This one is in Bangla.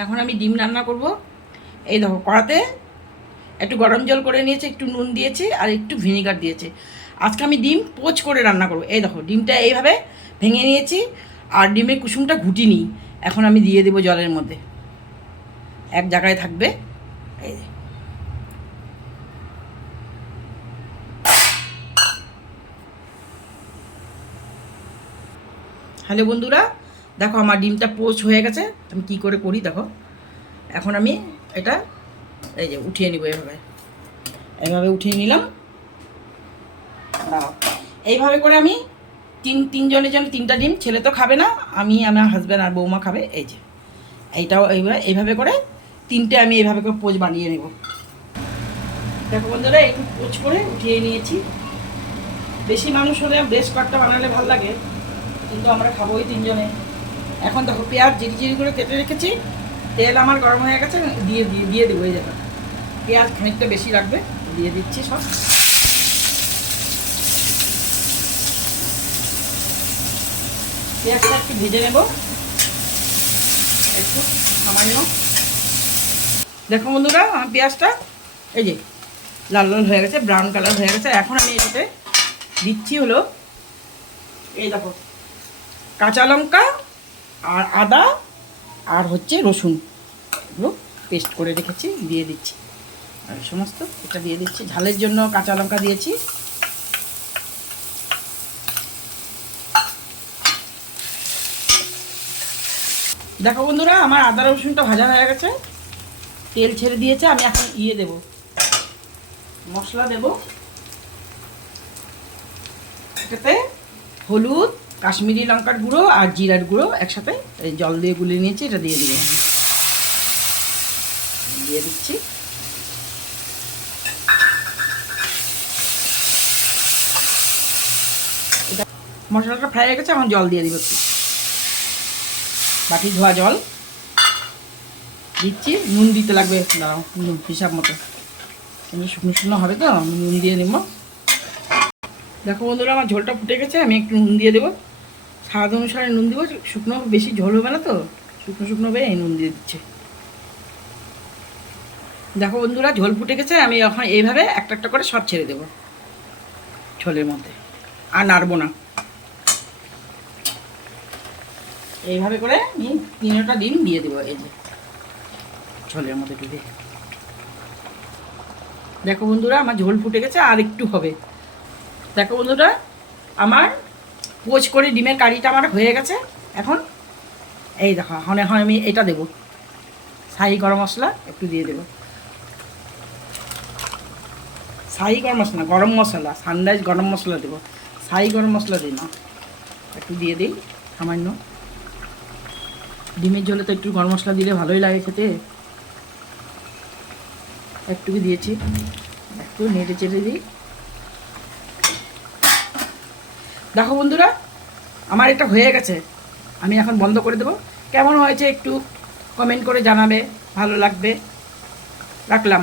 এখন আমি ডিম রান্না করব। এই দেখো কড়াতে একটু গরম জল করে নিয়েছি, একটু নুন দিয়েছি আর একটু ভিনিগার দিয়েছি। আজকে আমি ডিম পোচ করে রান্না করব। এই দেখো ডিমটা এইভাবে ভেঙে নিয়েছি আর ডিমের কুসুমটা ঘুটি নিই। এখন আমি দিয়ে দেবো জলের মধ্যে, এক জায়গায় থাকবে। এই হ্যালো বন্ধুরা, দেখো আমার ডিমটা পোচ হয়ে গেছে। আমি কি করে করি দেখো। এখন আমি এটা এই যে উঠিয়ে নিব, এইভাবে উঠিয়ে নিলাম। এইভাবে করে আমি তিনজনের জন্য 3টা ডিম। ছেলে তো খাবে না, আমি, আমার হাজব্যান্ড আর বৌমা খাবে। এই যে এইটাও এইভাবে করে 3টে আমি এইভাবে করে পোচ বানিয়ে নেব। দেখো বন্ধুরা, একটু পোচ করে উঠিয়ে নিয়েছি। বেশি মানুষ হলে বেশ কয়েকটা বানালে ভালো লাগে, কিন্তু আমরা খাবো ওই 3জনে। এখন দেখো পেঁয়াজ জিরি করে কেটে রেখেছি। তেল আমার গরম হয়ে গেছে, দিয়ে দেবো। এই জায়গা পেঁয়াজ খানিকটা বেশি লাগবে, দিয়ে দিচ্ছি সব। পেঁয়াজটা একটু ভেজে নেব, একটু সামান্য। দেখো বন্ধুরা, আমার পেঁয়াজটা এই যে লাল লাল হয়ে গেছে, ব্রাউন কালার হয়ে গেছে। এখন আমি এটাতে দিচ্ছি হলো, এই দেখো কাঁচা লঙ্কা আর আদা আর হচ্ছে রসুন, এগুলো পেস্ট করে রেখেছি, দিয়ে দিচ্ছি। আর সমস্ত এটা দিয়ে দিচ্ছি। ঝালের জন্য কাঁচা লঙ্কা দিয়েছি। দেখো বন্ধুরা, আমার আদা রসুনটা ভাজা হয়ে গেছে, তেল ছেড়ে দিয়েছে। আমি এখন দেব, মশলা দেব। এটাতে হলুদ, কাশ্মীরি লঙ্কার গুঁড়ো আর জিরার গুঁড়ো একসাথে জল দিয়ে গুলিয়ে নিয়েছি, এটা দিয়ে দিব। দিয়ে দিচ্ছি। এটা মশলাটা ফ্রাই হয়ে গেছে, এখন জল দিয়ে দিব একটু, বাটি ধোয়া জল দিচ্ছি। নুন দিতে লাগবে, দাঁড়াও, নুন হিসাব মতো, কিন্তু শুকনো শুকনো হবে তো, আমি নুন দিয়ে দেবো। দেখো বন্ধুরা, আমার ঝোলটা ফুটে গেছে, আমি একটু নুন দিয়ে দেবো। স্বাদ অনুসারে নুন দেবো, শুকনো বেশি ঝোল হবে না তো, শুকনো শুকনো হবে, এই নুন দিয়ে দিচ্ছে। দেখো বন্ধুরা, ঝোল ফুটে গেছে। আমি এখন এইভাবে একটা একটা করে সব ছেড়ে দেবো ঝোলের মধ্যে, আর নাড়বো না। এইভাবে করে আমি 3টা ডিম দিয়ে দেবো এই যে ঝোলের মধ্যে ডুবে। দেখো বন্ধুরা, আমার ঝোল ফুটে গেছে, আর একটু হবে। দেখো বন্ধুরা, আমার পোচ করে ডিমের কারিটা আমার হয়ে গেছে। এখন এই দেখো, এখন আমি এটা দেবো, শাহি গরম মশলা একটু দিয়ে দেবো। শাহি গরম মশলা, সানরাইজ গরম মশলা দেবো, শাহি গরম মশলা দিই না, একটু দিয়ে দিই সামান্য। ডিমের ঝোলে তো একটু গরম মশলা দিলে ভালোই লাগে খেতে। একটু দিয়েছি, একটু নেড়ে চেড়ে দিই। দেখো বন্ধুরা, আমার এটা হয়ে গেছে। আমি এখন বন্ধ করে দেবো। কেমন হয়েছে একটু কমেন্ট করে জানাবে, ভালো লাগবে। রাখলাম।